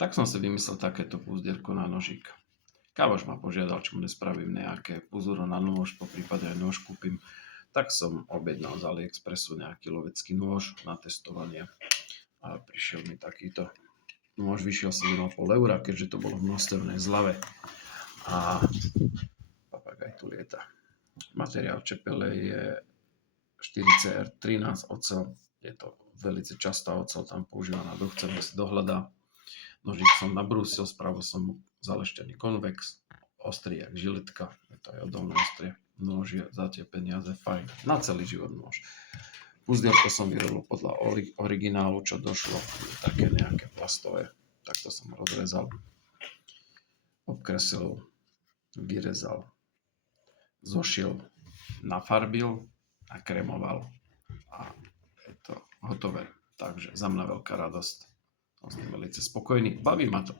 Tak som si vymyslel takéto púzdierko na nožík. Kámoš ma požiadal, či mu nespravím nejaké puzuro na nôž, poprípade aj nôž kúpim. Tak som objednal z AliExpressu nejaký lovecký nôž na testovanie. A prišiel mi takýto nôž, vyšiel 7,5 €, keďže to bolo v množstevnej zlave. A papagaj tu lieta. Materiál čepele je 4CR13 oceľ. Je to veľmi častá oceľ, tam používaná, kto chce, si dohľadá. Nožík som nabrúsil, spravil som mu zaleštený konvex, ostrý jak žiletka, je to aj odolné ostrie. Nôž je za tie peniaze fajn, na celý život nôž. Puzdielko som vyrobil podľa originálu, čo došlo, také nejaké plastové. Takto som rozrezal, obkreslil, vyrezal, zošil, nafarbil, nakremoval a je to hotové. Takže za mňa veľká radosť. Som s tým veľmi spokojný. Baví ma to.